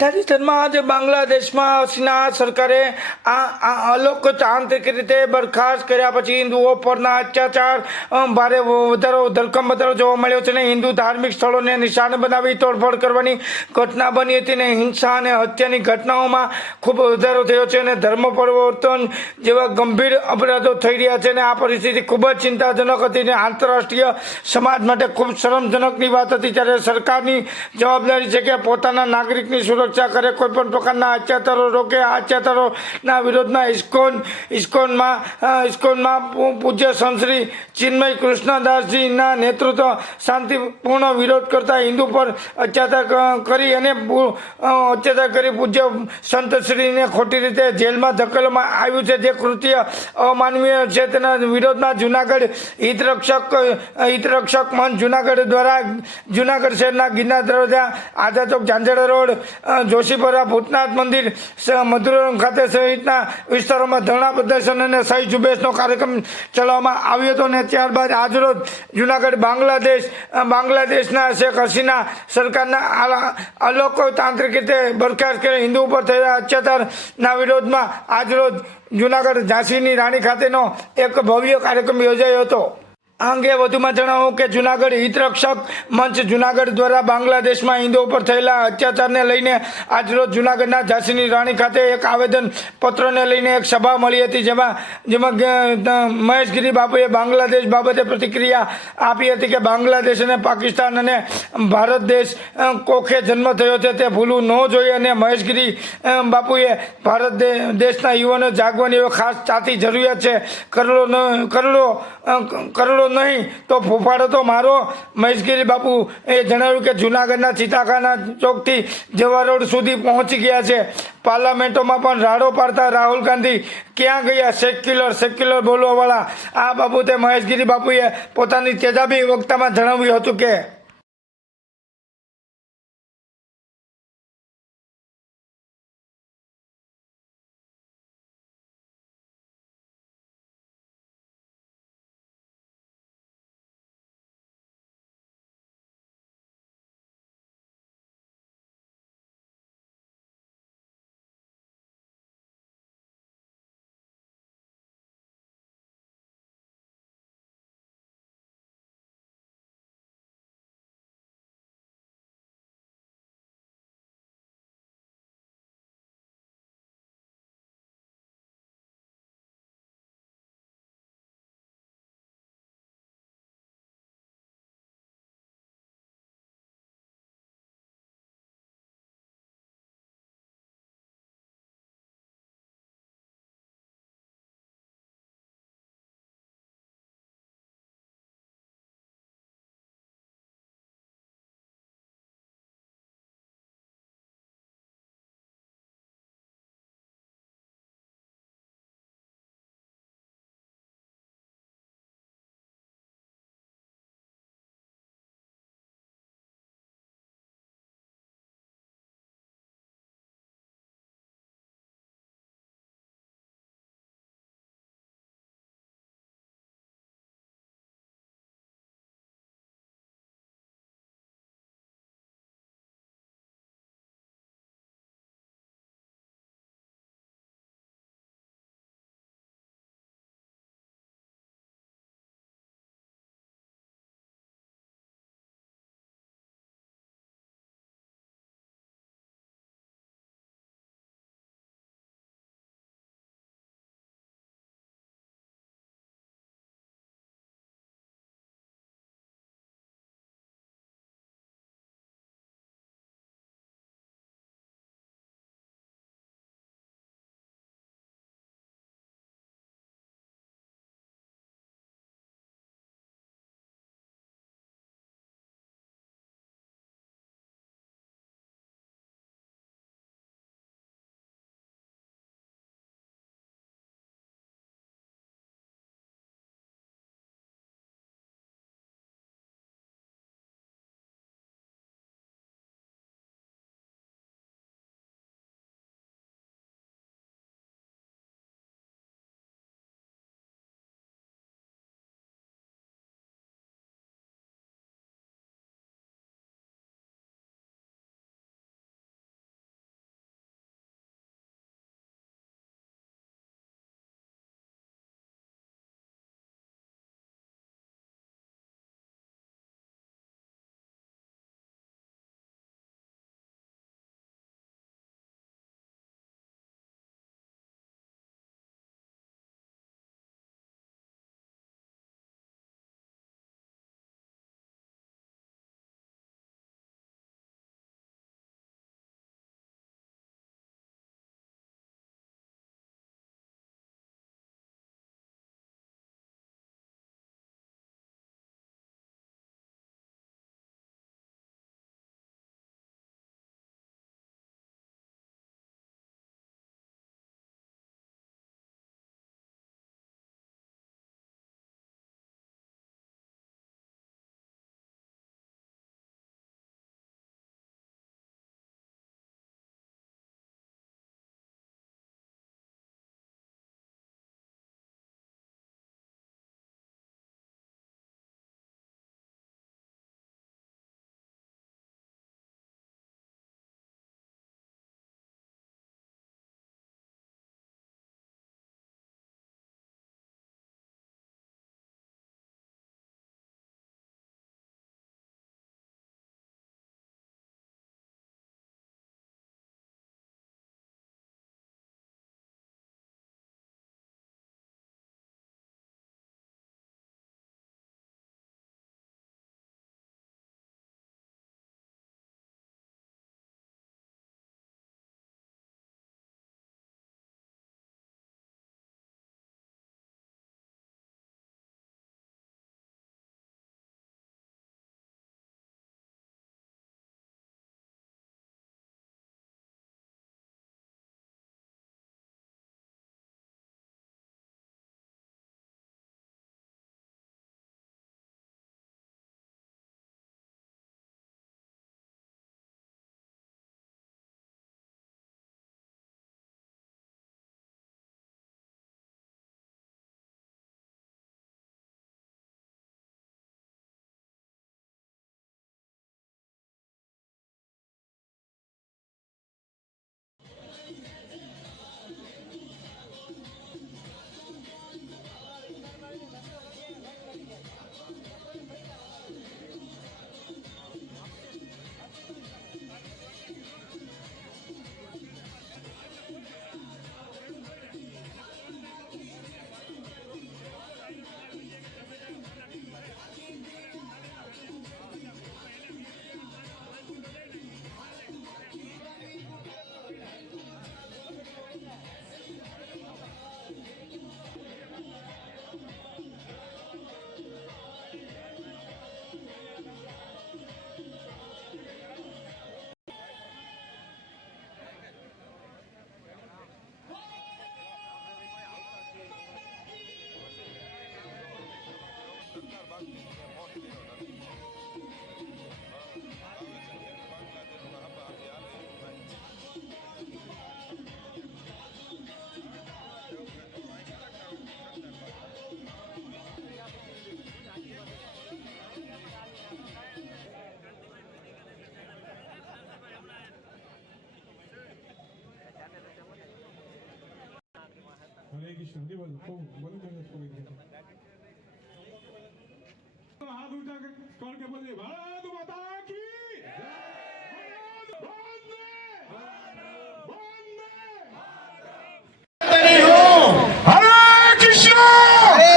તાજેતરમાં આજે બાંગ્લાદેશમાં હસીના સરકારે આ અલોકતાંત્રિક રીતે બરખાસ્ત કર્યા પછી હિન્દુઓ પરના અત્યાચાર ભારે ધરખમ વધારો જોવા મળ્યો છે. ને હિન્દુ ધાર્મિક સ્થળોને નિશાન બનાવી તોડફોડ કરવાની ઘટના બની હતી. ને હિંસા અને હત્યાની ઘટનાઓમાં ખૂબ વધારો થયો છે અને ધર્મ પરિવર્તન જેવા ગંભીર અપરાધો થઈ રહ્યા છે. અને આ પરિસ્થિતિ ખૂબ જ ચિંતાજનક હતી અને આંતરરાષ્ટ્રીય સમાજ માટે ખૂબ શરમજનકની વાત હતી. ત્યારે સરકારની જવાબદારી છે કે પોતાના નાગરિકની સુરક્ષા કરે, કોઈ પણ પ્રકારના અત્યાચારો રોકે. આ અત્યાચારોના વિરોધમાં ઇસ્કોનમાં પૂજ્ય સંત શ્રી ચિન્મય કૃષ્ણદાસજીના નેતૃત્વ શાંતિપૂર્ણ વિરોધ કરતા હિન્દુ પર અત્યાચાર કરી પૂજ્ય સંતશ્રીને ખોટી રીતે જેલમાં ધકેલવામાં આવ્યું છે. જે કૃત્ય અમાનવીય છે તેના વિરોધમાં જુનાગઢ હિતરક્ષક મંચ જુનાગઢ દ્વારા જુનાગઢ શહેરના ગિરનાર દરવાજા, આઝાદ ચોક, ઝાંઝરા રોડ, જોશીપરા, ભૂતનાથ મંદિર, મધુરમ ખાતે સહિતના વિસ્તારોમાં ધરણા પ્રદર્શન અને સહી ઝુંબેશનો કાર્યક્રમ ચલાવવામાં આવ્યો હતો. અને ત્યારબાદ આજરોજ જુનાગઢ બાંગ્લાદેશના શેખ હસીના સરકારના અલોકતાંત્રિક રીતે બરખાસ્ત કરી હિન્દુ ઉપર થયેલા અત્યાચારના વિરોધમાં આજરોજ જુનાગઢ ઝાંસીની રાણી ખાતેનો એક ભવ્ય કાર્યક્રમ યોજાયો હતો. આ અંગે વધુમાં જણાવો કે જુનાગઢ હિતરક્ષક મંચ જુનાગઢ દ્વારા બાંગ્લાદેશમાં હિન્દુઓ પર થયેલા અત્યાચારને લઈને આજરોજ જુનાગઢના ઝાંસીની રાણી ખાતે એક આવેદન પત્રને લઈને એક સભા મળી હતી. જેમાં મહેશગીરી બાપુએ બાંગ્લાદેશ બાબતે પ્રતિક્રિયા આપી હતી કે બાંગ્લાદેશ અને પાકિસ્તાન અને ભારત દેશ કોખે જન્મ થયો છે તે ભૂલવું ન જોઈએ. અને મહેશગીરી બાપુએ ભારત દેશના યુવાનો જાગવાની એવી ખાસ ચાતી જરૂરિયાત છે. કરોડો નહીં તો ફોફાડો તો મારો. મહેશગીરી બાપુ એ જણાવ્યું કે જુનાગઢના ચિતાખાના ચોકથી જવા રોડ સુધી પહોંચી ગયા છે. પાર્લામેન્ટોમાં પણ રાડો પાડતા રાહુલ ગાંધી ક્યાં ગયા? સેક્યુલર બોલવાવાળા. આ બાબતે મહેશગીરી બાપુએ પોતાની તેજાબી વક્તામાં જણાવ્યું હતું કે हरे कृष्ण जी बोल बोल हाथ ऊंचा करके बोलिए भारत माता की हरे कृष्ण हरे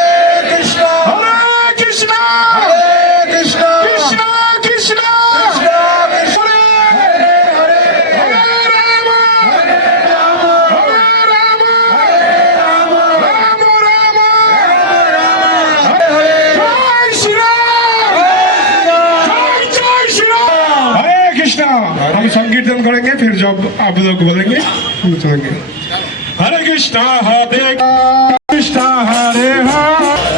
कृष्ण हरे कृष्ण हरे कृष्ण कृष्ण कृष्ण हम संकीर्तन करेंगे फिर जब आप लोग बोलेंगे हम चलेंगे हरे कृष्णा हरे कृष्णा हरे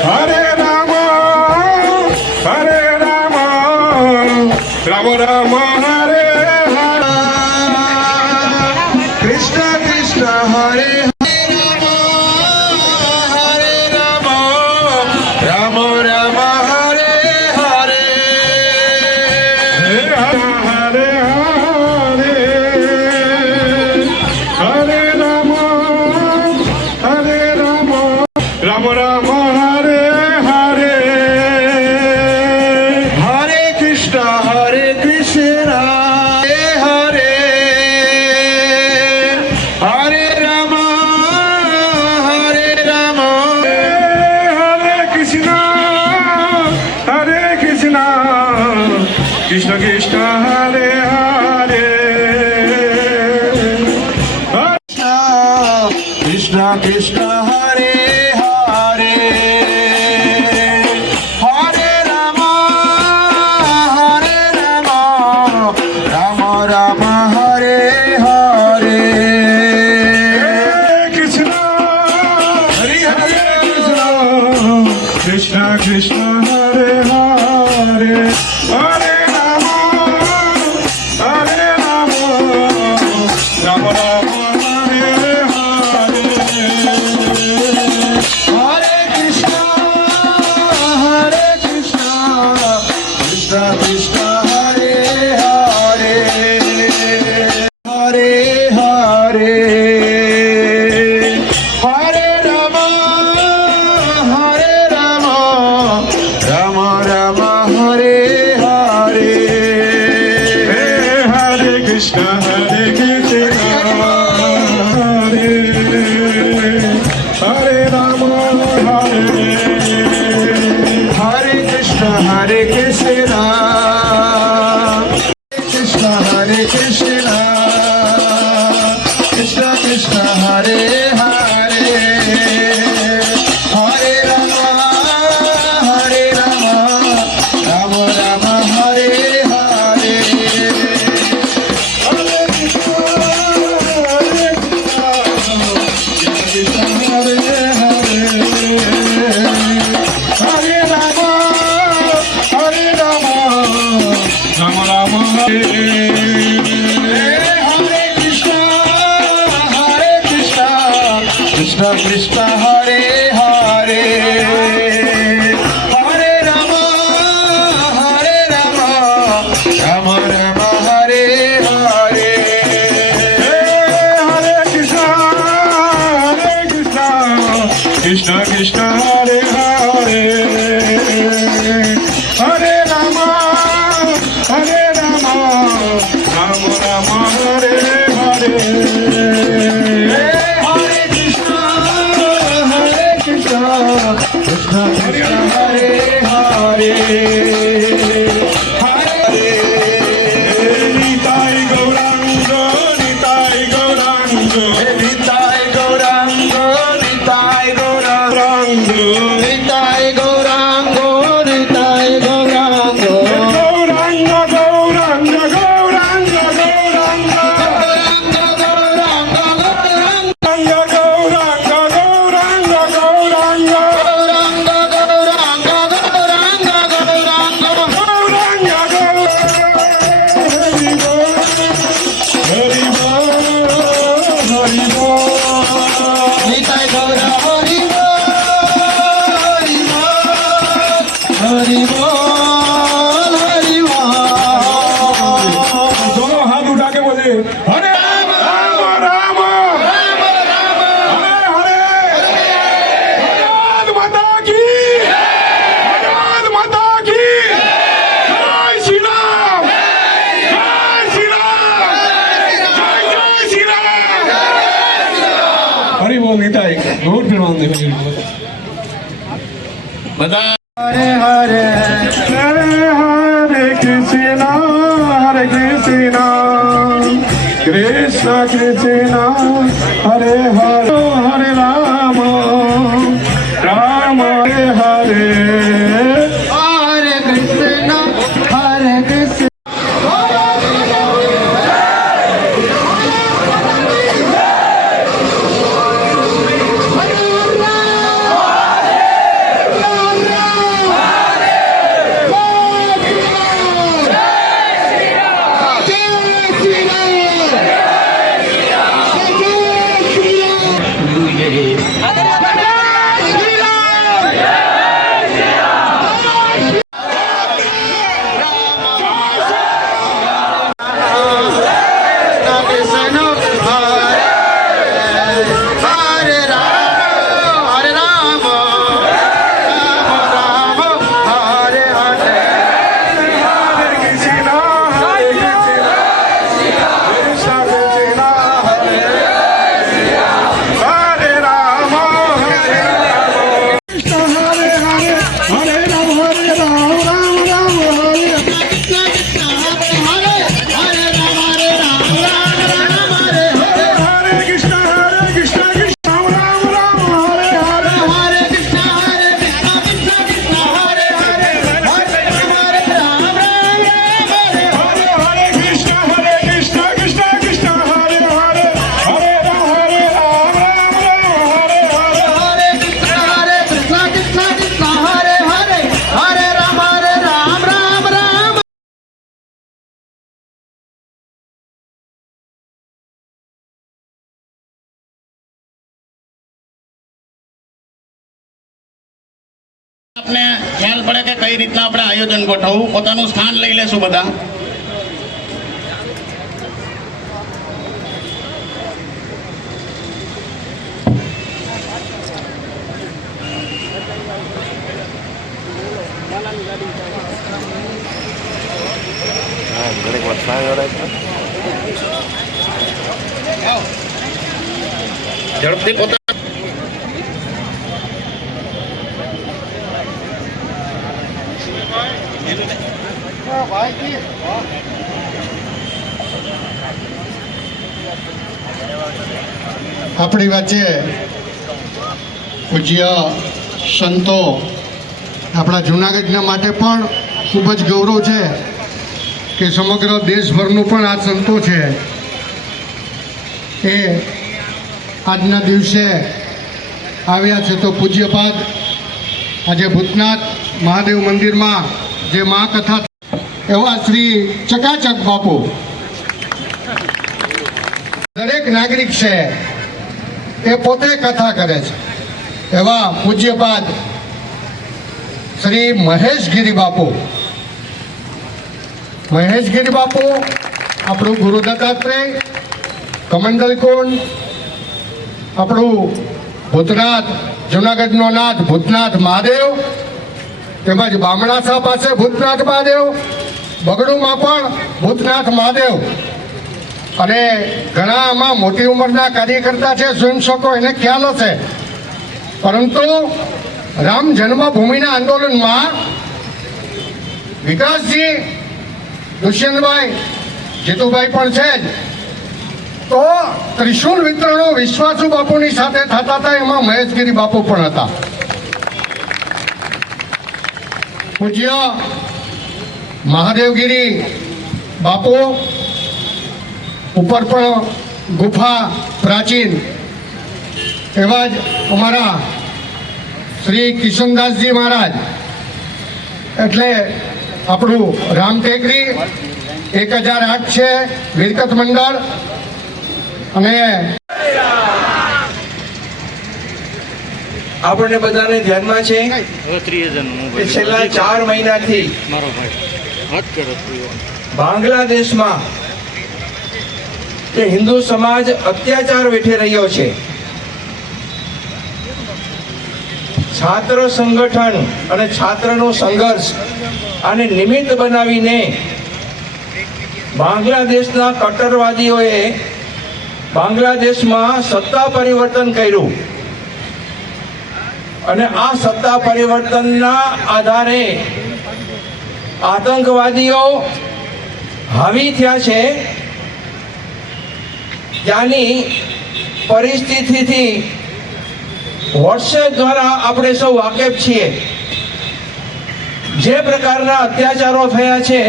हरे राम राम राम हरे हरे कृष्णा कृष्णा हरे हरे राम राम राम हरे हरे हरे राम राम हरे हरे हरे कृष्णा हरे कृष्णा हरे हरे राम हरे कृष्णा कृष्ण कृष्ण हरे हरे कृष्ण कृष्ण हरे हरे हरे राम राम राम हरे हरे कृष्ण हरे हरे कृष्ण कृष्ण हरे हरे हरे राम राम राम कृष्ण हरे हरे हरे हरे हरे राम राम राम हरे हरे हरे कृष्ण हरे राम हरे कृष्ण हरे कृष्ण कृष्ण हरे कृष्ण कृष्ण कृष्ण हरे हरे हरे राम राम राम हरे हरे हरे कृष्ण हरे हरे हरे राम राम राम हरे कृष्ण कृष्ण कृष्ण हरे हरे हरे राम राम राम हरे हरे हरे कृष्ण कृष्ण कृष्ण हरे हरे हरे राम राम राम हरे हरे हरे कृष्ण कृष्ण कृष्ण हरे हरे हरे निताय गौरांग निताय गौरांग निताय गौरांग निताय गौरांग निताय गौरांग निताय गौरांग गौरांग गौरांग गौरांग गौरांग हरि बोल और फिर मान देगा બધા હરે હરે हरे हरे कृष्णा कृष्ण कृष्ण हरे हरे हरे राम राम हरे हरे હરે કૃષ્ણ હરે કૃષ્ણ આપને ખ્યાલ પડે કે કઈ રીતના આપણે આયોજન ગોઠવવું, પોતાનું સ્થાન લઈ લેશું બધા. ઝડપથી પોતા આપણી વચ્ચે પૂજ્ય સંતો આપણા જૂનાગઢના માટે પણ ખૂબ જ ગૌરવ છે કે સમગ્ર દેશભરનું પણ આ સંતો છે એ આજના દિવસે આવ્યા છે. તો પૂજ્યપાદ આજે ભૂતનાથ મહાદેવ મંદિરમાં જે મહાકથા એવા શ્રી ચકાચક બાપુ દરેક નાગરિક છે એ પોતે કથા કરે છે એવા પૂજ્યપાદ શ્રી મહેશગીરી બાપુ આપણું ગુરુ દત્તાત્રેય કમંડલ કુંડ, આપણું ભૂતનાથ જુનાગઢનો નાથ ભૂતનાથ મહાદેવ, તેમજ બામણાસા પાસે ભૂતનાથ મહાદેવ, બગડુમાં પણ ભૂતનાથ મહાદેવ, અને ઘણા આમાં મોટી ઉંમરના કાર્યકર્તા છે, સ્વયંસેવકો, એને ખ્યાલ હશે. પરંતુ રામ જન્મભૂમિના આંદોલનમાં વિકાસજી, દુષ્યંતભાઈ, જીતુભાઈ પણ છે જ. તો ત્રિશુલ વિતરણો વિશ્વાસુ બાપુની સાથે થતા હતા, એમાં મહેશગીરી બાપુ પણ હતા. પૂજ્ય મહાદેવગીરી બાપુ ઉપર પણ ગુફા પ્રાચીન એવા જ અમારા શ્રી કિશનદાસજી મહારાજ, એટલે આપણું રામ ટેકરી 1008 છે વિરકત મંડળ. અને આપણને બધાને ધ્યાનમાં છે કે છેલ્લા 4 મહિનાથી બાંગ્લાદેશમાં જે હિન્દુ સમાજ અત્યાચાર વેઠી રહ્યો છે, છાત્ર સંગઠન અને છાત્રનો સંઘર્ષ આને નિમિત્ત બનાવીને બાંગ્લાદેશના કટ્ટરવાદીઓએ બાંગ્લાદેશમાં સત્તા પરિવર્તન કર્યું અને આ સત્તા પરિવર્તનના આધારે આતંકવાદીઓ હાવી થયા છે, ત્યાંની પરિસ્થિતિથી વોટ્સએપ દ્વારા આપણે સૌ વાકેફ છીએ. જે પ્રકારના અત્યાચારો થયા છે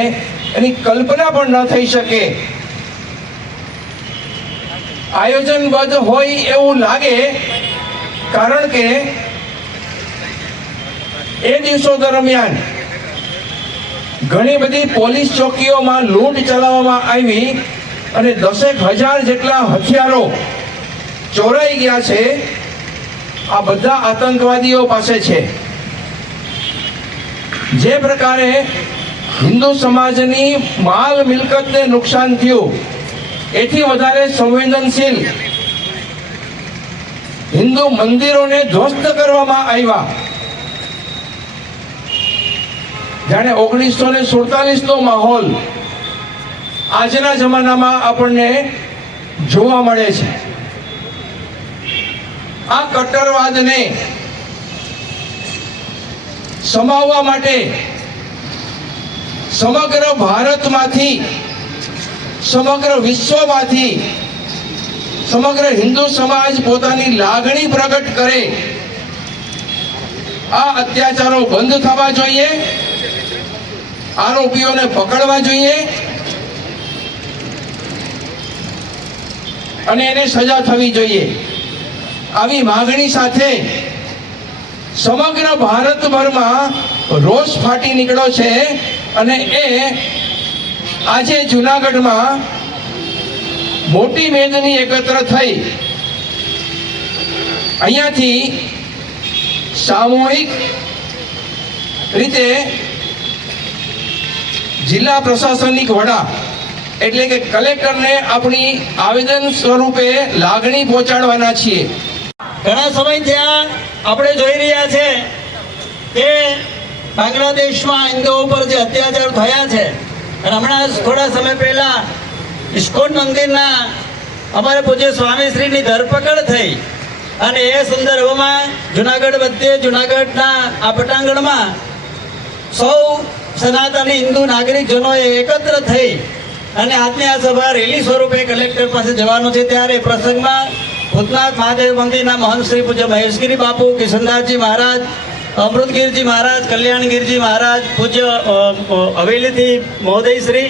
એની કલ્પના પણ ન થઈ શકે. આયોજનબદ્ધ હોય એવું લાગે, કારણ કે એ દિવસો દરમિયાન ઘણી બધી પોલીસ ચોકીઓમાં લૂંટ ચલાવવામાં આવી અને 10,000 જેટલા હથિયારો ચોરાઈ ગયા છે. આ બધા આતંકવાદીઓ પાસે છે. જે પ્રકારે હિન્દુ સમાજની માલ મિલકતને નુકસાન થયું, એથી વધારે સંવેદનશીલ હિન્દુ મંદિરોને ધ્વસ્ત કરવામાં આવ્યા. જાણે 1947નો માહોલ આજના જમાનામાં આપણને જોવા મળે છે. આ કટ્ટરવાદને સમાવવા માટે સમગ્ર ભારતમાંથી, સમગ્ર વિશ્વમાંથી સમગ્ર હિન્દુ સમાજ પોતાની લાગણી પ્રગટ કરે. આ અત્યાચારો બંધ થવા જોઈએ, આરોપીઓને પકડવા જોઈએ અને એને સજા થવી જોઈએ. આવી માગણી સાથે સમગ્ર ભારતભરમાં રોષ ફાટી નીકળ્યો છે અને એ આજે જૂનાગઢમાં મોટી મેદની એકત્ર થઈ અહીંયાથી સામૂહિક રીતે જિલ્લા પ્રશાસનિક વડા એટલે કે કલેક્ટરને આપણી આવેદન સ્વરૂપે લાગણી પહોંચાડવાના છીએ. ઘણા સમયથી આપણે જોઈ રહ્યા છે કે બાંગ્લાદેશમાં હિન્દુઓ ઉપર જે અત્યાચાર થયા છે, અને હમણાં થોડા સમય પહેલા ઇસ્કોન મંદિરના અમારા પૂજ્ય સ્વામીશ્રીની ધરપકડ થઈ અને એ સંદર્ભમાં જુનાગઢ મધ્યે જુનાગઢના આ પટાંગણમાં સૌ સનાતની હિન્દુ નાગરિકજનોએ એકત્ર થઈ અને આજની આ સભા રેલી સ્વરૂપે કલેક્ટર પાસે જવાનું છે. ત્યારે પ્રસંગમાં ભૂતનાથ મહાદેવ મંદિરના મહંત શ્રી પૂજ્ય મહેશગીરી બાપુ, કિશનદાસજી મહારાજ, અમૃતગીરજી મહારાજ, કલ્યાણગીરજી મહારાજ, પૂજ્ય હવેલીથી મહોદયશ્રી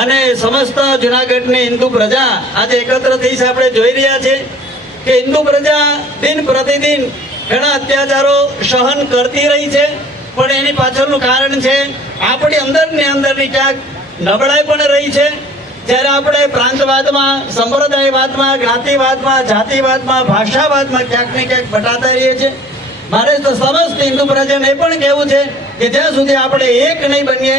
અને સમસ્ત જુનાગઢની હિન્દુ પ્રજા આજે એકત્ર થઈ છે. આપણે જોઈ રહ્યા છે કે હિન્દુ પ્રજા દિન પ્રતિદિન ઘણા અત્યાચારો સહન કરતી રહી છે, પણ એની પાછળનું કારણ છે આપણી અંદરની ક્યાંક નબળાઈ પણ રહી છે. જ્યારે આપણે પ્રાંતવાદમાં, સંપ્રદાયવાદમાં, જ્ઞાતિવાદમાં, જાતિવાદમાં, ભાષાવાદમાં ક્યાંક ને ક્યાંક બટાતા રહીએ છીએ. મારે તો સમસ્ત હિન્દુ પ્રજાને એ પણ કહેવું છે કે જ્યાં સુધી આપણે એક નહીં બનીએ,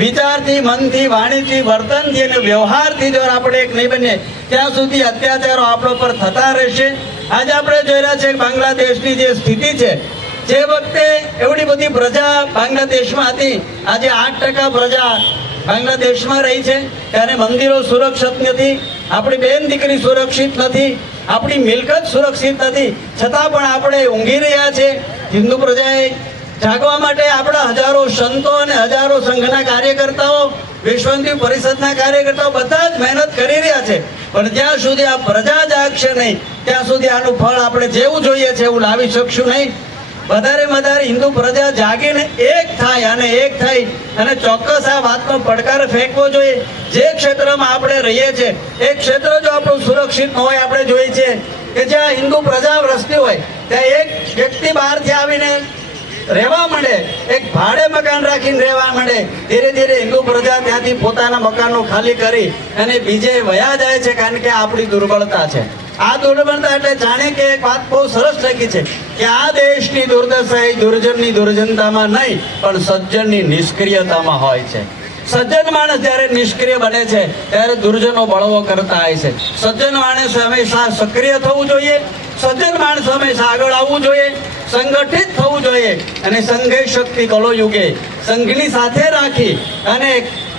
વિચારથી, મનથી, વાણીથી, વર્તનથી અને વ્યવહારથી જો આપણે એક નહીં બનીએ, ત્યાં સુધી અત્યાચારો આપણો પર થતા રહેશે. આજે આપણે જોઈ રહ્યા છે કે બાંગ્લાદેશની જે સ્થિતિ છે, જે વખતે એવડી બધી પ્રજા બાંગ્લાદેશમાં હતી, આજે 8% પ્રજા બાંગ્લાદેશમાં રહી છે. ત્યારે મંદિરો સુરક્ષિત નથી, આપણી બેન દીકરી સુરક્ષિત નથી, આપણી મિલકત સુરક્ષિત નથી, છતાં પણ આપણે ઊંઘી રહ્યા છે. હિન્દુ પ્રજાએ જાગવા માટે આપણા હજારો સંતો અને હજારો સંઘના કાર્યકર્તાઓ, વિશ્વ હિન્દુ પરિષદના કાર્યકર્તાઓ બધા જ મહેનત કરી રહ્યા છે. પણ જ્યાં સુધી આ પ્રજા જાગશે નહીં, ત્યાં સુધી આનું ફળ આપણે જેવું જોઈએ છે એવું લાવી શકશું નહીં. વધારે હિન્દુ પ્રજા જાગીને એક થાય અને એક થઈ અને ચોક્કસ આ વાતનો પડકાર ફેંકવો જોઈએ. જે ક્ષેત્રમાં આપણે રહીએ છીએ એ ક્ષેત્ર જો આપણું સુરક્ષિત ન હોય, આપણે જોઈએ છે કે જ્યાં હિન્દુ પ્રજા વસતી હોય ત્યાં એક વ્યક્તિ બહારથી આવીને રહેવા માંડે, એક ભાડે મકાન રાખીને રહેવા માંડે, ધીરે ધીરે હિન્દુ પ્રજા ત્યાંથી પોતાના મકાનો ખાલી કરી અને બીજે વયા જાય છે, કારણ કે આપણી દુર્બળતા છે. આ દુર્બળતા એટલે જાણે કે એક વાત બહુ સરસ લખી છે કે આ દેશની દુર્દશા એ દુર્જનની દુર્જનતામાં નહીં પણ સજ્જનની નિષ્ક્રિયતામાં હોય છે. સજ્જન માણસ જ્યારે નિષ્ક્રિય બને છે ત્યારે દુર્જનો બળવો કરતા હોય છે. સજ્જન માણસ હંમેશા સક્રિય થવું જોઈએ, સજ્જન માણસ હંમેશા આગળ આવવું જોઈએ, સંગઠિત થવું જોઈએ અને સંઘે શક્તિ કલો યુગે સંઘની સાથે રાખી અને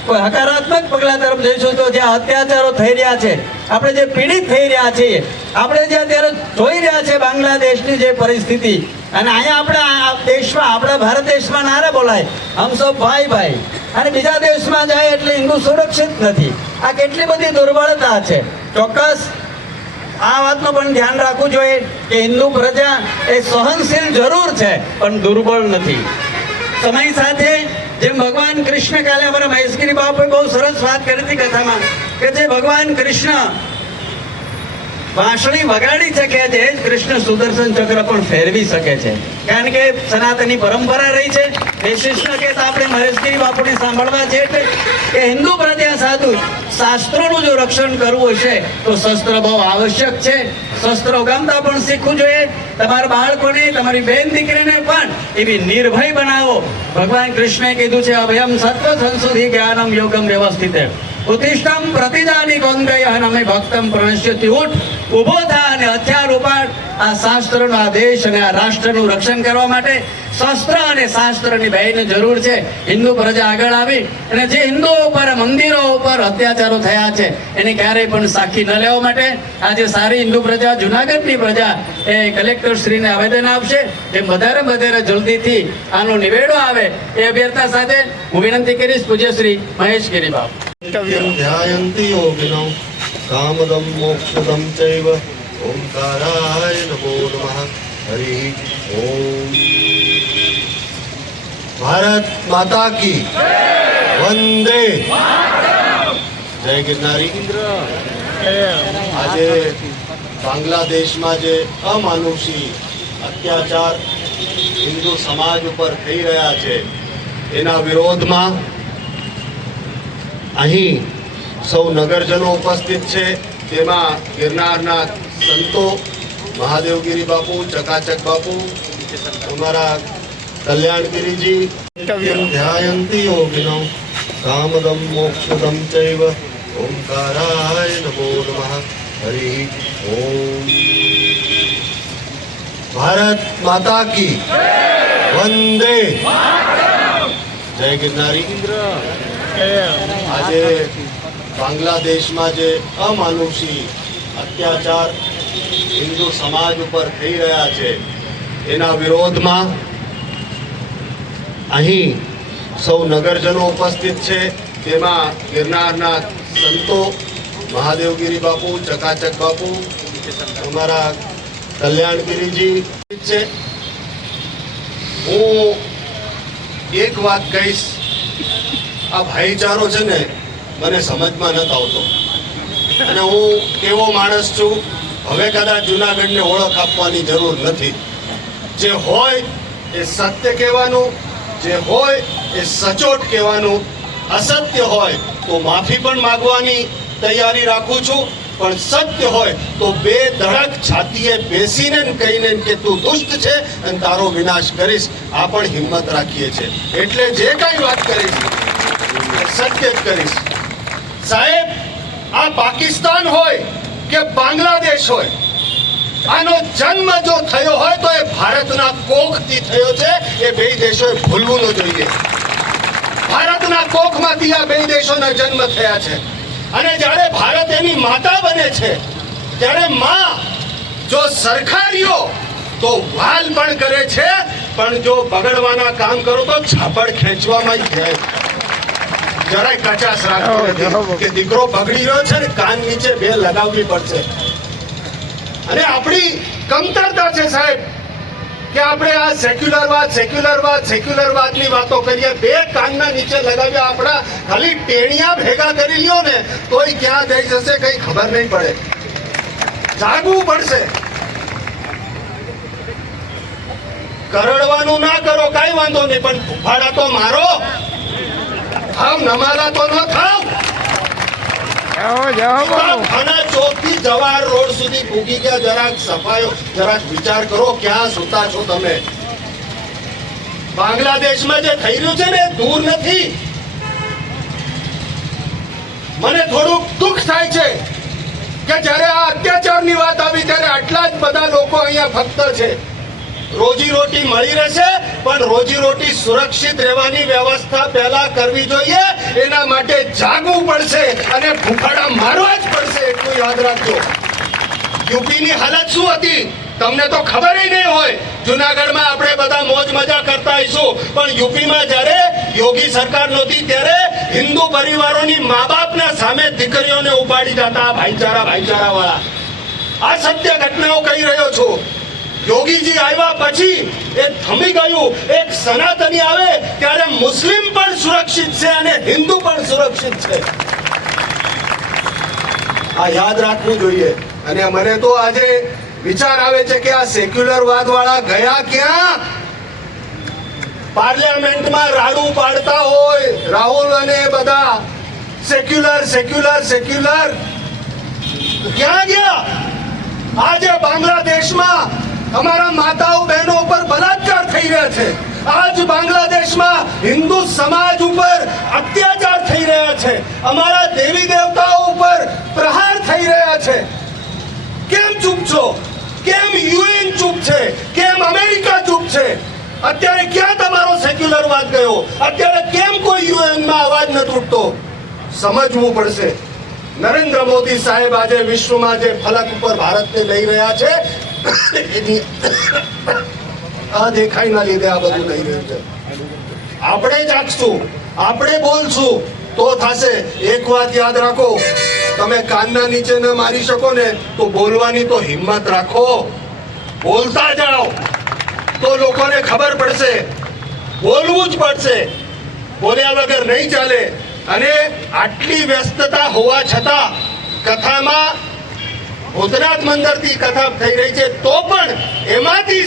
કોઈ હકારાત્મક પગલા તરફ જઈશું તો જ્યાં અત્યાચારો થઈ રહ્યા છે, આપણે જે પીડિત થઈ રહ્યા છીએ, આપણે જે અત્યારે જોઈ રહ્યા છે બાંગ્લાદેશની જે પરિસ્થિતિ, અને અહીંયા આપણા દેશમાં, આપણા ભારત દેશમાં નારે બોલાય હમ સબ ભાઈ ભાઈ, અને બીજા દેશમાં જાય એટલે હિન્દુ સુરક્ષિત નથી. આ કેટલી બધી દુર્બળતા છે. ચોક્કસ આ વાતનું પણ ધ્યાન રાખવું જોઈએ કે હિન્દુ પ્રજા એ સહનશીલ જરૂર છે પણ દુર્બળ નથી. સમય સાથે જેમ ભગવાન કૃષ્ણ, કાલે અમારા મહેશગીરી બાપુએ બહુ સરસ વાત કરી હતી કથામાં કે જે ભગવાન કૃષ્ણ વાંસળી વગાડી શકે છે, એ જ કૃષ્ણ સુદર્શન ચક્ર પણ ફેરવી શકે છે. કારણ કે સનાતનની પરંપરા રહી છે. વિશિષ્ટ કે આપણે મહેશગીરી બાપુને સાંભળવા છે એટલે કે હિન્દુ પ્રજા સાધુ શાસ્ત્રોનું જો રક્ષણ કરવું હશે તો શસ્ત્ર બહુ આવશ્યક છે. શસ્ત્રો ગમતા પણ શીખવું જોઈએ. તમારા બાળકોને, તમારી બેન દીકરીને પણ એવી નિર્ભય બનાવો. ભગવાન કૃષ્ણે કીધું છે અભયમ સત્વ સંશુદ્ધિ જ્ઞાનમ યોગમ વ્યવસ્થિત ઉત્તિષ્ઠમ પ્રતિદાની કૌંતેય અમે ભક્તમ પ્રણશ્યતિ. ઉઠ, ઊભો થા અને હથિયાર ઉપાડ. આ શાસ્ત્રનો, આ દેશ અને આ રાષ્ટ્રનું રક્ષણ કરવા માટે શસ્ત્ર અને શાસ્ત્રની બેયની જરૂર છે. હિન્દુ પ્રજા આગળ આવી અને જે હિન્દુઓ ઉપર, મંદિરો ઉપર અત્યાચારો થયા છે એને ક્યારેય પણ સાખી ન લેવા માટે આજે સારી હિન્દુ પ્રજા, જુનાગઢની પ્રજા એ કલેક્ટર શ્રીને આવેદન આપશે. જેમ વધારે જલ્દીથી આનો નિવેડો આવે એ અભ્યર્થના સાથે હું વિનંતી કરીશ પૂજ્ય શ્રી મહેશગીરી બાપુ. ध्यायन्ति योगिनो कामदं मोक्षदं चैव ओंकाराय नमो नमः हरि ओम. भारत माता की वंदे. જય ગિરનારી. આજે બાંગ્લાદેશમાં જે અમાનુષી અત્યાચાર હિન્દુ સમાજ ઉપર થઈ રહ્યા છે એના વિરોધમાં અહીં સૌ નગરજનો ઉપસ્થિત છે. તેમાં ગિરનારના સંતો, મહાદેવગીરી બાપુ, ચકાચક બાપુ, અમારા કલ્યાણગીરીજી. ધ્યાયન્તિ યોગિનો કામદમ મોક્ષદમ ચૈવ ઓંકારાય નમો નમઃ હરિ ઓમ. ભારત માતા કી વંદે. જય ગિરનારી. આજે બાંગ્લાદેશમાં જે અમાનુષી અત્યાચાર હિન્દુ સમાજ ઉપર થઈ રહ્યા છે એના વિરોધમાં અહીં સૌ નગરજનો ઉપસ્થિત છે. તેમાં ગિરનારના સંતો, મહાદેવગીરી બાપુ, ચકાચક બાપુ, અમારા કલ્યાણગીરીજી છે. હું એક વાત કહીશ, આ ભાઈચારો છે ને મને સમજમાં નથી આવતો. અને હું કેવો માણસ છું હવે કદાચ જુનાગઢને ઓળખ આપવાની જરૂર નથી. જે હોય એ સત્ય કહેવાનું, જે હોય એ સચોટ કહેવાનું. અસત્ય હોય તો માફી પણ માંગવાની તૈયારી રાખું છું, પણ સત્ય હોય તો બે ધડક છાતીએ બેસીને કહીને કે તું દુષ્ટ છે અને તારો વિનાશ કરીશ, આ પણ હિંમત રાખીએ છીએ. એટલે જે કઈ વાત કરીશ સત્ય જ કરીશ. સાહેબ, આ પાકિસ્તાન હોય કે બાંગ્લાદેશ હોય, આનો જન્મ જો થયો હોય તો એ ભારતના કોખથી થયો છે. એ બે દેશોએ ભૂલવું ન જોઈએ. ભારતના કોખમાંથી આ બે દેશોના જન્મ થયા છે. અને જ્યારે ભારત એની માતા બને છે, ત્યારે માં જો સરખારીઓ તો વાલ પણ કરે છે, પણ જો બગડવાના કામ કરો તો ઝાપડ ખેંચવામાં જ જાય. જરાય કચાશ રાખતો નથી કે દીકરો બગડી રહ્યો છે ને કાન નીચે બે લગાવવી પડશે. અને આપણી કમતરતા છે સાહેબ કે આપણે આ સેક્યુલરવાદની વાતો કરીએ. બે કાનના નીચે લગાવ્યા આપણા ખાલી ટેણિયા ભેગા કરી લ્યો ને તોય ક્યાં થઈ જશે કઈ ખબર નહીં પડે. જાગવું પડશે. કરડવાનું ના કરો, કઈ વાંધો નહીં, પણ ફૂફાડા તો મારો. થાવ નમાલા તો ન થાવ. ખાના ચોક થી જવાહર રોડ સુધી ભૂગી ગયા. જરાક સફાયો, જરાક વિચાર કરો ક્યાં સુતા છો તમે. બાંગ્લાદેશમાં જે થઈ રહ્યું છે ને એ દૂર નથી. મને થોડુંક દુઃખ થાય છે કે જ્યારે આ અત્યાચારની વાત આવી ત્યારે આટલા જ બધા લોકો અહીંયા ફક્ત છે. રોજી રોટી મળી રહેશે, પણ રોજી રોટી સુરક્ષિત રહેવાની વ્યવસ્થા પહેલા કરવી જોઈએ. એના માટે જાગવું પડશે અને ભૂખાડા મારવા જ પડશે. એટલું યાદ રાખજો. યુપીની હાલત શું હતી તમને તો ખબર નહીં હોય. જુનાગઢમાં આપણે બધા મોજ મજા કરતા આવીશું, પણ યુપીમાં જ્યારે યોગી સરકાર નહોતી ત્યારે હિન્દુ પરિવારોની મા બાપના સામે દીકરીઓને ઉપાડી જતા ભાઈચારા વાળા. આ સત્ય ઘટનાઓ કહી રહ્યો છું. યોગીજી આવ્યા પછી એ થમી ગયું. એક સનાતની આવે ત્યારે મુસ્લિમ પણ સુરક્ષિત છે અને હિન્દુ પણ સુરક્ષિત છે. આ યાદ રાખવું જોઈએ. અને મને તો આજે વિચાર આવે છે કે આ સેક્યુલર વાદ વાળા ગયા ક્યાં? પાર્લામેન્ટમાં રાડું પાડતા હોય રાહુલ અને બધા સેક્યુલર ક્યાં ગયા? આજે બાંગ્લાદેશમાં અમારા માતાઓ બહેનો ઉપર બલાત્કાર થઈ રહ્યા છે. આજ બાંગ્લાદેશમાં હિન્દુ સમાજ ઉપર અત્યાચાર થઈ રહ્યા છે. અમારા દેવી દેવતાઓ ઉપર પ્રહાર થઈ રહ્યા છે. કેમ ચૂપ છો? કેમ યુએન ચૂપ છે? કેમ અમેરિકા ચૂપ છે? અત્યારે ક્યાં તમારો સેક્યુલર વાદ ગયો? અત્યારે કેમ કોઈ યુએનમાં અવાજ નથી ઉઠતો? સમજવું પડશે. નરેન્દ્ર મોદી સાહેબ આજે વિશ્વમાં જે ફલક ઉપર ભારતને લઈ રહ્યા છે એની આ દેખાઈના લીધે આ બધું લઈ રહ્યું છે. આપણે જાગશું, આપણે બોલશું તો થશે. એક વાત યાદ રાખો, તમે કાનના નીચે ન મારી શકો ને તો બોલવાની તો હિંમત રાખો. બોલતા જાઓ તો લોકોને ખબર પડશે. બોલવું જ પડશે. બોલ્યા વગર નહીં ચાલે. અને આટલી વ્યસ્તતા હોવા છતાં કથામાં ભૂતનાથ મંદિરથી કથા થઈ રહી છે તો પણ એમાંથી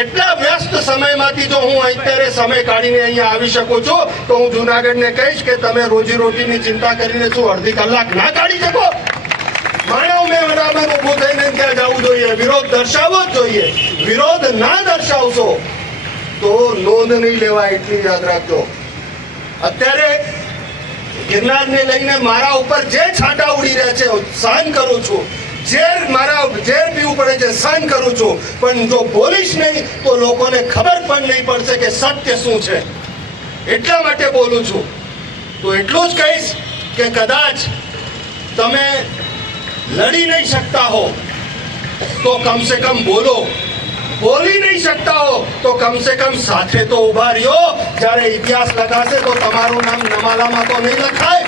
એટલા વ્યસ્ત સમયમાંથી જો હું અત્યારે સમય કાઢીને અહીંયા આવી શકું છું તો હું જુનાગઢને કહીશ કે તમે રોજી રોટીની ચિંતા કરીને શું અડધી કલાક ના કાઢી શકો? માનવ મેળામાં ઊભું થઈને ત્યાં જવું જોઈએ, વિરોધ દર્શાવવો જ જોઈએ. વિરોધ ના દર્શાવશો તો નોંધ નહીં લેવાય, એટલી યાદ રાખજો. અત્યારે ગિરનારને લઈને મારા ઉપર જે છાંટા ઉડી રહ્યા છે સહન કરું છું. ઝેર પીવું પડે છે સહન કરું છું. પણ જો બોલીશ નહીં તો લોકોને ખબર પણ નહીં પડશે કે સત્ય શું છે. એટલા માટે બોલું છું. તો એટલું જ કહીશ કે કદાચ તમે લડી નહીં શકતા હો તો કમ સે કમ બોલો. બોલી નહીં શકતા હો તો કમ સે કમ સાથે તો ઉભા રહ્યો. જ્યારે ઇતિહાસ લખાશે તો તમારું નામ નમાલામાં તો નહીં લખાય.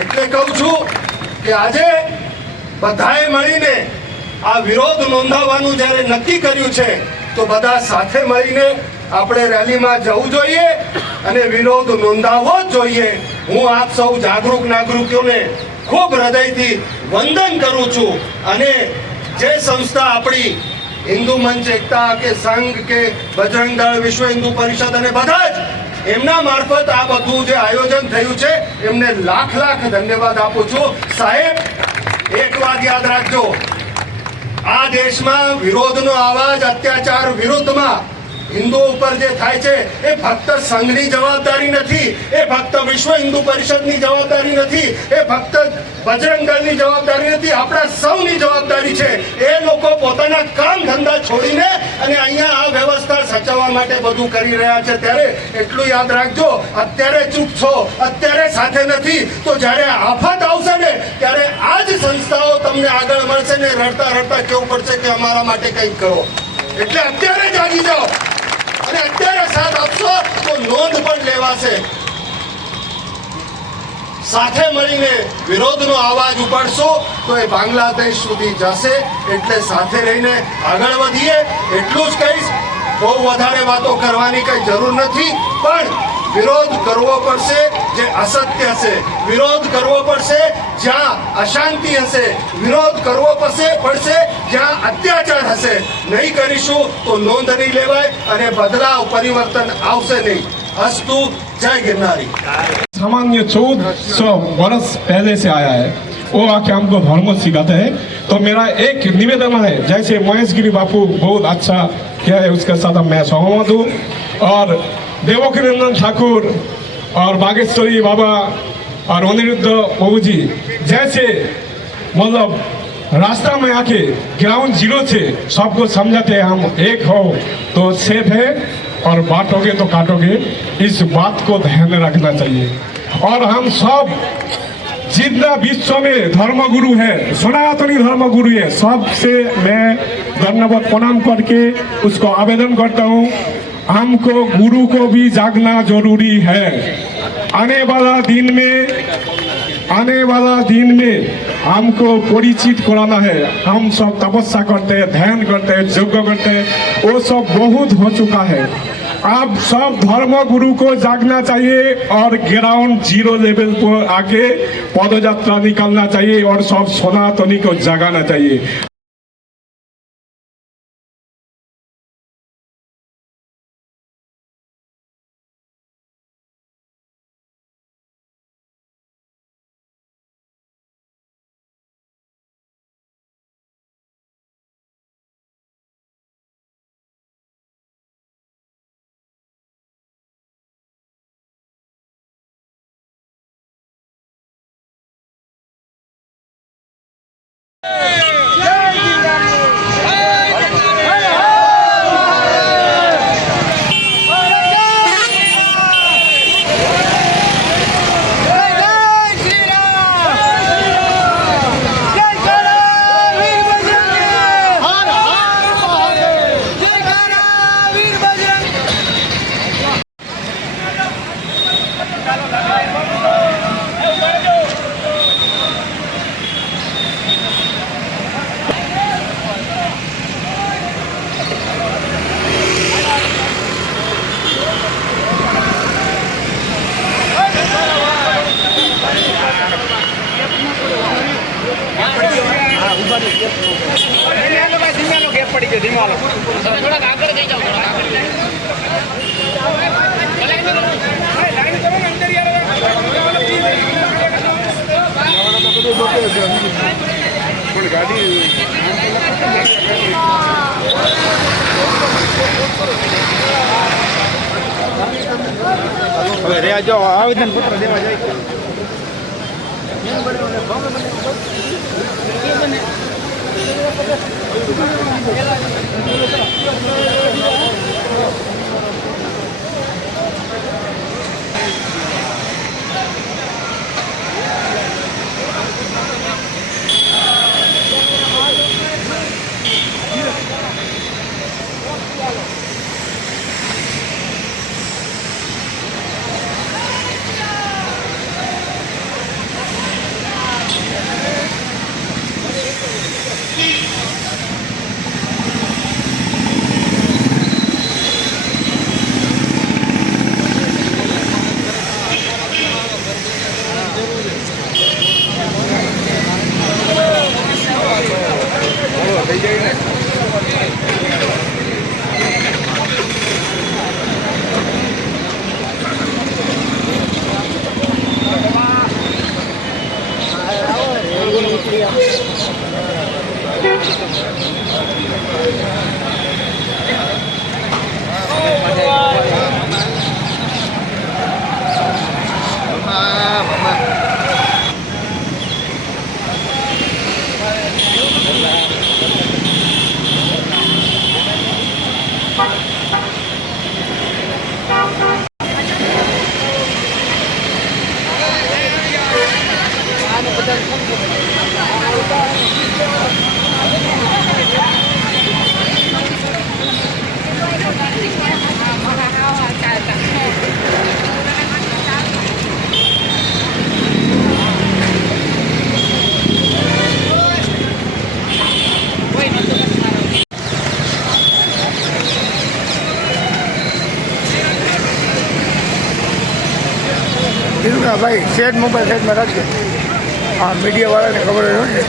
એટલે કહું છું કે આજે બધાએ મળીને આ વિરોધ નોંધાવવાનું જ્યારે નક્કી કર્યું છે તો બધા સાથે મળીને આપણે રેલીમાં જવું જોઈએ અને વિરોધ નોંધાવવો જ જોઈએ. હું આપ સૌ જાગૃત નાગરિકોને ખૂબ હૃદયથી વંદન કરું છું. અને જે સંસ્થા આપણી હિન્દુ મંચ એકતા કે સંઘ કે બજરંગ દળ, વિશ્વ હિન્દુ પરિષદ અને બધા જ એમના મારફત આ બધું જે આયોજન થયું છે એમને લાખ લાખ ધન્યવાદ આપું છું. સાહેબ, એક વાત યાદ રાખજો, આ દેશમાં વિરોધનો અવાજ અત્યાચાર વિરુદ્ધમાં હિન્દુઓ ઉપર જે થાય છે એ ફક્ત સંઘની જવાબદારી નથી, એ ફક્ત વિશ્વ હિન્દુ પરિષદની જવાબદારી નથી, એ ફક્ત બજરંગ દળની જવાબદારી નથી, આપણા સૌની જવાબદારી છે. એ લોકો પોતાના કામ ધંધા છોડીને અને અહીંયા આ વ્યવસ્થા સચવવા માટે બધું કરી રહ્યા છે. ત્યારે એટલું યાદ રાખજો, અત્યારે ચૂપ છો, અત્યારે સાથે નથી, તો જ્યારે આફત આવશે ને ત્યારે આ જ સંસ્થાઓ તમને આગળ મળશે ને રડતા રડતા કેવું પડશે કે અમારા માટે કંઈક કરો. એટલે અત્યારે જાગી જાઓ અને અત્યારે સાથ આપશો તો નોંધ પણ લેવાશે. સાથે મળીને વિરોધનો અવાજ ઉપાડશો તો એ બાંગ્લાદેશ સુધી જશે. એટલે સાથે રહીને આગળ વધીએ. એટલું જ કહીશ, બહુ વધારે વાતો કરવાની કઈ જરૂર નથી, પણ વિરોધ કરવો પડશે જે અસત્ય છે, વિરોધ કરવો પડશે જ્યાં અશાંતિ હશે, વિરોધ કરવો પડશે જ્યાં અત્યાચાર હશે. નહીં કરીશું તો નોંધ નહીં લેવાય અને બદલાવ પરિવર્તન આવશે નહીં. અસ્તુ. जय गिरनारी। सामान्य 1400 वर्ष पहले से आया है, वो आके हमको धर्म सिखाते हैं। तो मेरा एक निवेदन है, जैसे महेश गिरी बापू बहुत अच्छा किया है उसके साथ मैं सहमत हूँ, और देवकीनंदन ठाकुर और बागेश्वरी बाबा और अनिरुद्ध बाबू जी जैसे मतलब रास्ता में आके ग्राउंड जीरो से सबको समझाते हैं हम एक हो तो सेफ है और बांटोगे तो काटोगे, इस बात को ध्यान में रखना चाहिए। और हम सब जितना विश्व में धर्मगुरु है, सनातनी धर्मगुरु है, सबसे मैं धन्यवाद प्रणाम करके उसको आवेदन करता हूँ। हमको गुरु को भी जागना जरूरी है। आने वाला दिन में हमको परिचित कराना है। हम सब तपस्या करते हैं, ध्यान करते हैं, यज्ञ करते हैं, वो सब बहुत हो चुका है। अब सब धर्म गुरु को जागना चाहिए और ग्राउंड जीरो लेवल पर आके पदयात्रा निकालना चाहिए और सब सनातनी को जगाना चाहिए। આવેદન પત્ર દેવા જાય ભાઈ સેટ મોબાઈલ સાઈડમાં રાખજો. હા, મીડિયાવાળાને ખબર હોય ને.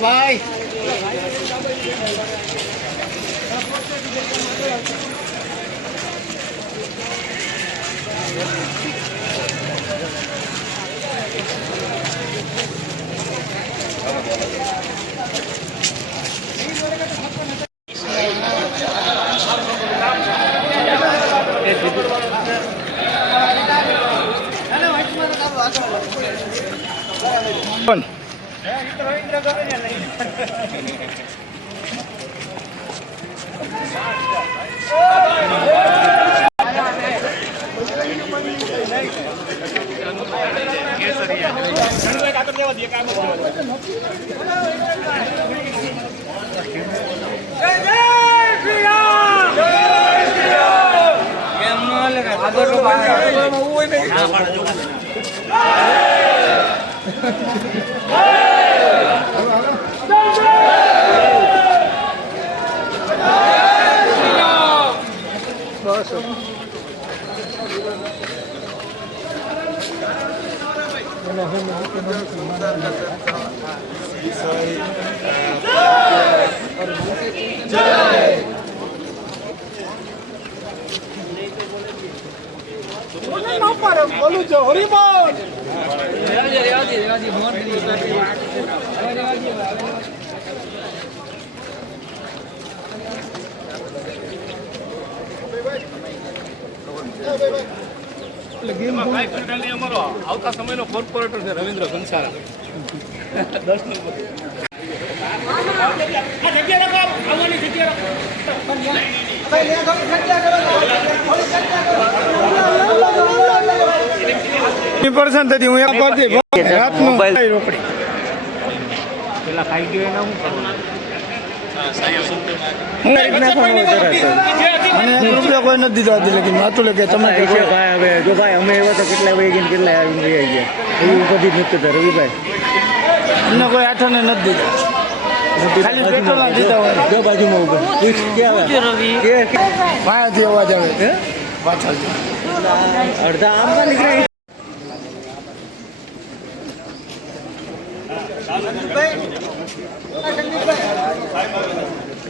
ભાઈ આવતા સમયનો કોર્પોરેટર છે રવિન્દ્ર કંસારા. પેલા ખાઈ ગયો એના શું કરવાનું? રૂપિયા કોઈ નથી દીધા હતી લેકિન વાતું લે કે તમે ભાઈ હવે જો ભાઈ અમે એવા તો કેટલા વહી ગયા કેટલા આવીને વહી ગયા એવું બધી મૂકતા હતા રવિભાઈ. અમને કોઈ આઠાને નથી દીધા, ખાલી પેટ્રોલ દીધા હોય. જો બાજુમાં ઉભા માયાથી અવાજ આવે પાછળથી. અડધા આમમાં નીકળે.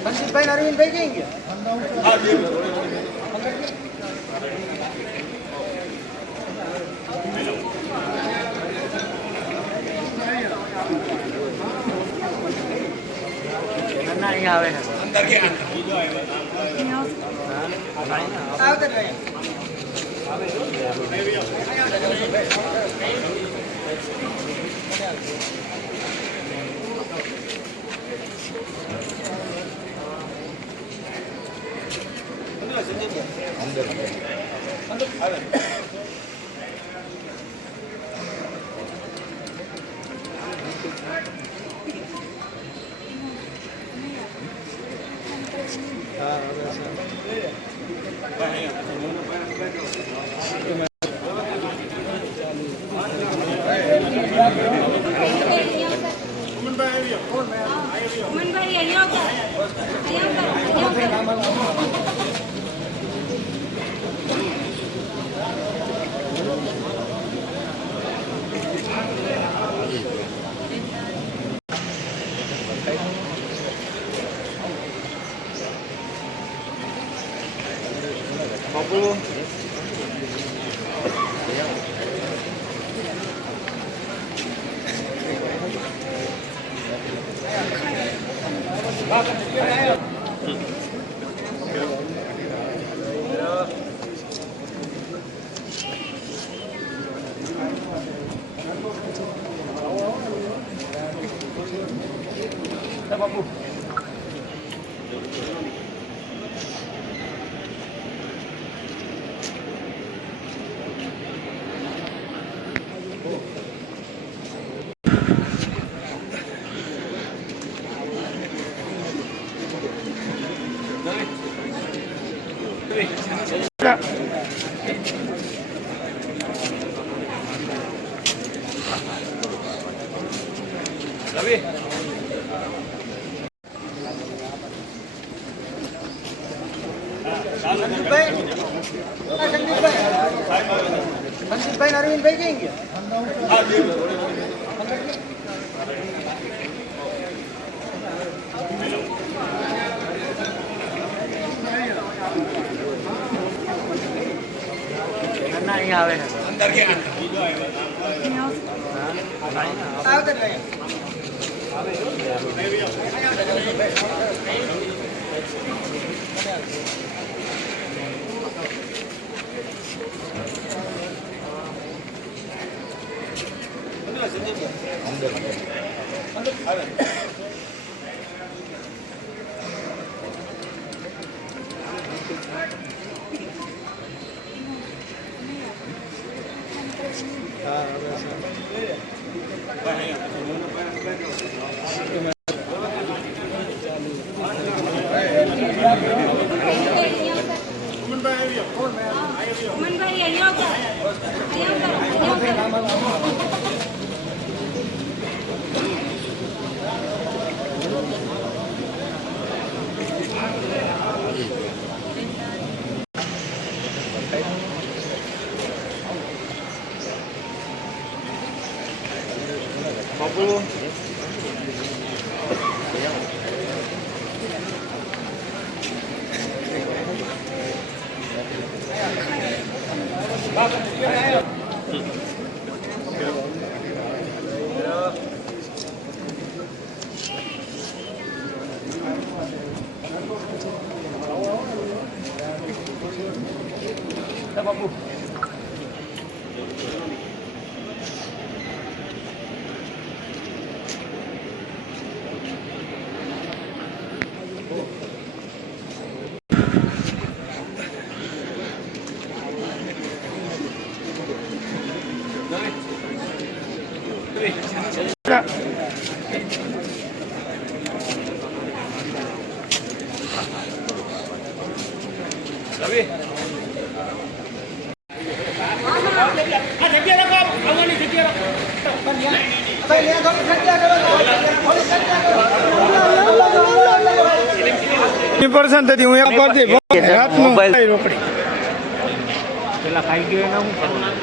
સંદીપભાઈ અરવિંદભાઈ કઈ ગયા? અહીંયા આવે ના અહીંયા આવે મનભાઈ અહીંયા ઉતરો. અહીંયા ઉતરો. પર્સન થતી હું એક પરથી રાતનું રોકડી પેલા ખાઈ ગયો એના શું કરવાનું?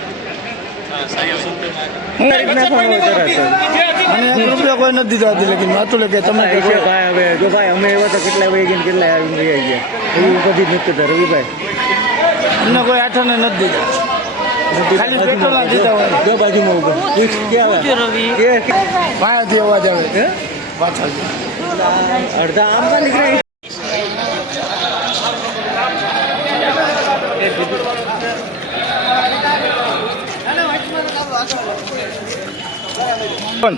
અને 1 રૂપિયા કોઈ નથી દીધા હતી લેકિન વાતું લે કે તમે ભાઈ છે ભાઈ, હવે જો ભાઈ અમે એવા તો કેટલા વહી ગયા ને કેટલા આવી વહી ગયા એવું બધી જ નથી કરતા રવિભાઈ. અમને કોઈ આઠને નથી દીધા, ખાલી પેટ્રોલ દીધા હોય. બે બાજુમાં ઉભા પાયાથી અવાજ આવે પાછળ અડધા આમમાં નીકળ્યા. પણ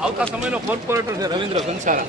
આવતા સમયનો કોર્પોરેટર છે રવિન્દ્ર કંસારા.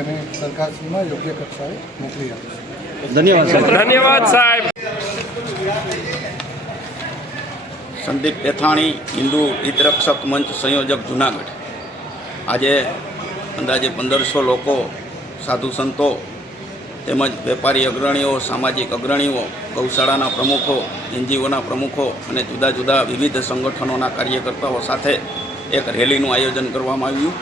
એને સરકારશ્રીમાં યોગ્ય કક્ષાએ મોકલી આપશે. ધન્યવાદ સાહેબ. સંદીપ પેથાણી, હિન્દુ હિતરક્ષક મંચ સંયોજક, જુનાગઢ. આજે અંદાજે 1500 લોકો, સાધુ સંતો તેમજ વેપારી અગ્રણીઓ, સામાજિક અગ્રણીઓ, ગૌશાળાના પ્રમુખો, એનજીઓના પ્રમુખો અને જુદા જુદા વિવિધ સંગઠનોના કાર્યકર્તાઓ સાથે એક રેલીનું આયોજન કરવામાં આવ્યું.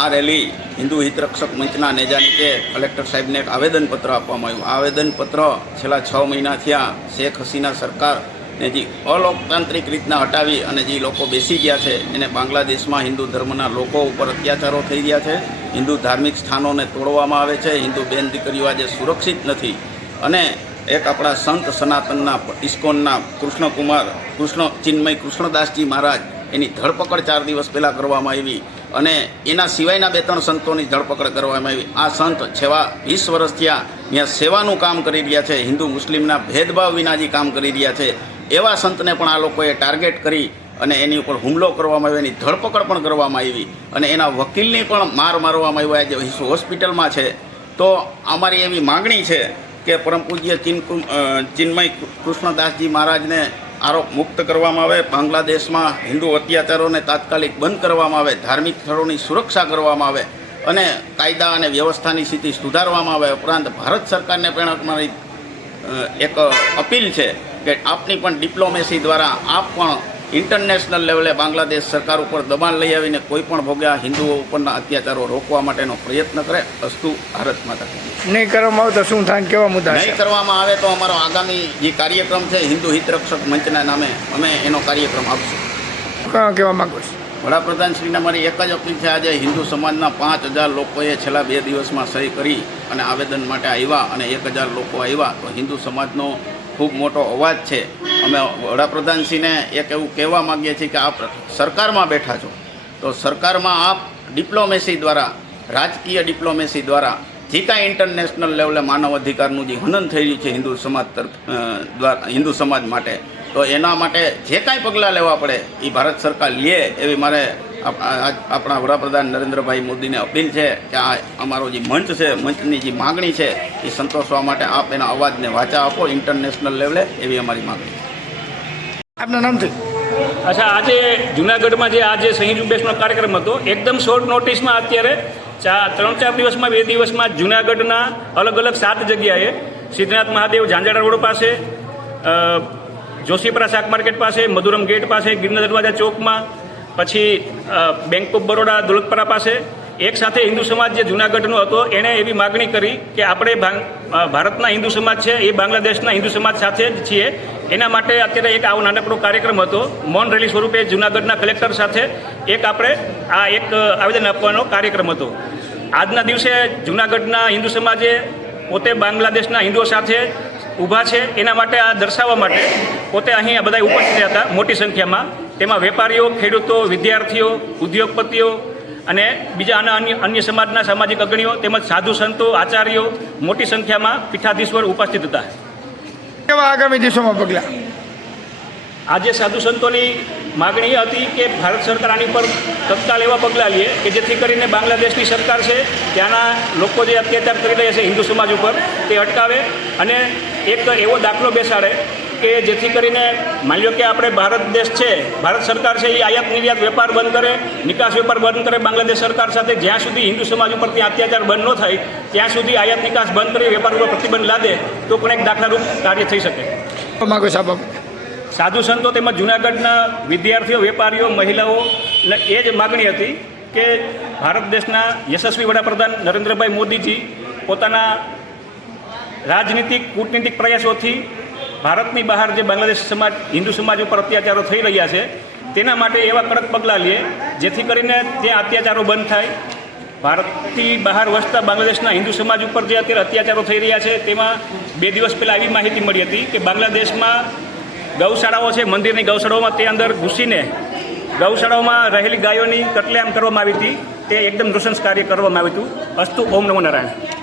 આ રેલી હિન્દુ હિતરક્ષક મંચના નેજા નીચે કલેક્ટર સાહેબને એક આવેદનપત્ર આપવામાં આવ્યું. આ આવેદનપત્ર છેલ્લા 6 મહિના થયા શેખ હસીના સરકારને જે અલોકતાંત્રિક રીતના હટાવી અને જે લોકો બેસી ગયા છે એને બાંગ્લાદેશમાં હિન્દુ ધર્મના લોકો ઉપર અત્યાચારો થઈ રહ્યા છે, હિન્દુ ધાર્મિક સ્થાનોને તોડવામાં આવે છે, હિન્દુ બેન દીકરીઓ આજે સુરક્ષિત નથી. અને એક આપણા સંત સનાતનના ઇસ્કોનના ચિન્મય કૃષ્ણદાસજી મહારાજ એની ધરપકડ 4 દિવસ પહેલાં કરવામાં આવી અને એના સિવાયના 2-3 સંતોની ધરપકડ કરવામાં આવી. આ સંત છેલ્લા 20 વર્ષ થયા ત્યાં સેવાનું કામ કરી રહ્યા છે, હિન્દુ મુસ્લિમના ભેદભાવ વિના જે કામ કરી રહ્યા છે એવા સંતને પણ આ લોકોએ ટાર્ગેટ કરી અને એની ઉપર હુમલો કરવામાં આવ્યો, એની ધરપકડ પણ કરવામાં આવી અને એના વકીલની પણ મારવામાં આવ્યો. આજે હોસ્પિટલમાં છે. તો અમારી એવી માગણી છે કે પરમ પૂજ્ય ચિન્મય કૃષ્ણદાસજી મહારાજને આરોપ મુક્ત કરવામાં આવે, બાંગ્લાદેશમાં હિન્દુ અત્યાચારોને તાત્કાલિક બંધ કરવામાં આવે, ધાર્મિક સ્થળોની સુરક્ષા કરવામાં આવે અને કાયદા અને વ્યવસ્થાની સ્થિતિ સુધારવામાં આવે. ઉપરાંત ભારત સરકારને પણ અમારી એક અપીલ છે કે આપની પણ ડિપ્લોમેસી દ્વારા આપ પણ ઇન્ટરનેશનલ લેવલે બાંગ્લાદેશ સરકાર ઉપર દબાણ લઈ આવીને કોઈ પણ ભોગ્યા હિન્દુઓ ઉપરના અત્યાચારો રોકવા માટેનો પ્રયત્ન કરે. અસ્તુ ભારત માતા. નહીં કરવામાં આવે તો શું થાય, કેવા મુદ્દા નહીં કરવામાં આવે તો અમારો આગામી જે કાર્યક્રમ છે હિન્દુ હિતરક્ષક મંચના નામે અમે એનો કાર્યક્રમ આપશું. કહેવા માંગુ છું વડાપ્રધાનશ્રીને મારી એક જ અપીલ છે. આજે હિન્દુ સમાજના 5000 લોકોએ છેલ્લા 2 દિવસમાં સહી કરી અને આવેદન માટે આવ્યા અને 1000 લોકો આવ્યા. તો હિન્દુ સમાજનો ખૂબ મોટો અવાજ છે. અમે વડાપ્રધાનશ્રીને એક એવું કહેવા માગીએ છીએ કે આપ સરકારમાં બેઠા છો તો સરકારમાં આપ ડિપ્લોમેસી દ્વારા, રાજકીય ડિપ્લોમેસી દ્વારા જે કાંઈ ઇન્ટરનેશનલ લેવલે માનવ અધિકારનું જે હનન થઈ રહ્યું છે હિન્દુ સમાજ માટે, તો એના માટે જે કાંઈ પગલાં લેવા પડે એ ભારત સરકાર લે એવી મારે આપણા વડાપ્રધાન નરેન્દ્રભાઈ મોદીને અપીલ છે કે આ અમારો જે મંચ છે, મંચની જે માગણી છે એ સંતોષવા માટે આપ એના અવાજને વાચા આપો ઇન્ટરનેશનલ લેવલે, એવી અમારી માગણી. આપના નામથી. અચ્છા, આજે જુનાગઢમાં જે આજે સહી ઝુંબેશનો કાર્યક્રમ હતો, એકદમ શોર્ટ નોટિસમાં અત્યારે 3-4 દિવસમાં 2 દિવસમાં જુનાગઢના અલગ અલગ 7 જગ્યાએ સિદ્ધનાથ મહાદેવ ઝાંઝાડા રોડ પાસે, જોશીપરા શાક માર્કેટ પાસે, મધુરમ ગેટ પાસે, ગિરનાર દરવાજા ચોકમાં, પછી બેંક ઓફ બરોડા દોલતપરા પાસે એક સાથે હિન્દુ સમાજ જે જુનાગઢનો હતો એણે એવી માગણી કરી કે આપણે ભારતના હિન્દુ સમાજ છે એ બાંગ્લાદેશના હિન્દુ સમાજ સાથે જ છીએ. એના માટે અત્યારે એક આવો નાનકડો કાર્યક્રમ હતો. મૌન રેલી સ્વરૂપે જુનાગઢના કલેક્ટર સાથે એક આપણે આ એક આવેદન આપવાનો કાર્યક્રમ હતો. આજના દિવસે જૂનાગઢના હિન્દુ સમાજે પોતે બાંગ્લાદેશના હિન્દુઓ સાથે ઊભા છે એના માટે આ દર્શાવવા માટે પોતે અહીં બધા ઉપસ્થિત હતા મોટી સંખ્યામાં. તેમાં વેપારીઓ, ખેડૂતો, વિદ્યાર્થીઓ, ઉદ્યોગપતિઓ અને બીજા અન્ય સમાજના સામાજિક અગ્રણીઓ તેમજ સાધુ સંતો, આચાર્યો મોટી સંખ્યામાં પીઠાધીશ્વર ઉપસ્થિત હતા. કેવા આગામી દિવસોમાં પગલાં? આજે સાધુ સંતોની માગણી એ હતી કે ભારત સરકાર આની પર તત્કાલ એવા પગલાં લે કે જેથી કરીને બાંગ્લાદેશની સરકાર છે ત્યાંના લોકો જે અત્યાચાર કરી રહ્યા છે હિન્દુ સમાજ ઉપર તે અટકાવે અને એક એવો દાખલો બેસાડે કે જેથી કરીને માની લો કે આપણે ભારત દેશ છે, ભારત સરકાર છે એ આયાત નિર્યાત વેપાર બંધ કરે, નિકાસ વેપાર બંધ કરે બાંગ્લાદેશ સરકાર સાથે. જ્યાં સુધી હિન્દુ સમાજ ઉપર ત્યાં અત્યાચાર બંધ ન થાય ત્યાં સુધી આયાત નિકાસ બંધ કરી વેપાર ઉપર પ્રતિબંધ લાદે તો પણ એક દાખલારૂપ કાર્ય થઈ શકે. માગો સાહેબ, સાધુ સંતો તેમજ જૂનાગઢના વિદ્યાર્થીઓ, વેપારીઓ, મહિલાઓ એ જ માગણી હતી કે ભારત દેશના યશસ્વી વડાપ્રધાન નરેન્દ્રભાઈ મોદીજી પોતાના રાજનીતિક કૂટનીતિક પ્રયાસોથી ભારતની બહાર જે બાંગ્લાદેશ સમાજ, હિન્દુ સમાજ ઉપર અત્યાચારો થઈ રહ્યા છે તેના માટે એવા કડક પગલાં લે જેથી કરીને ત્યાં અત્યાચારો બંધ થાય. ભારતથી બહાર વસતા બાંગ્લાદેશના હિન્દુ સમાજ ઉપર જે અત્યારે અત્યાચારો થઈ રહ્યા છે તેમાં 2 દિવસ પહેલાં એવી માહિતી મળી હતી કે બાંગ્લાદેશમાં ગૌશાળાઓ છે, મંદિરની ગૌશાળાઓમાં તે અંદર ઘૂસીને ગૌશાળાઓમાં રહેલી ગાયોની કતલેઆમ કરવામાં આવી હતી. તે એકદમ નૃશંસ કાર્ય કરવામાં આવ્યું હતું. અસ્તુ ઓમ નમો નારાયણ.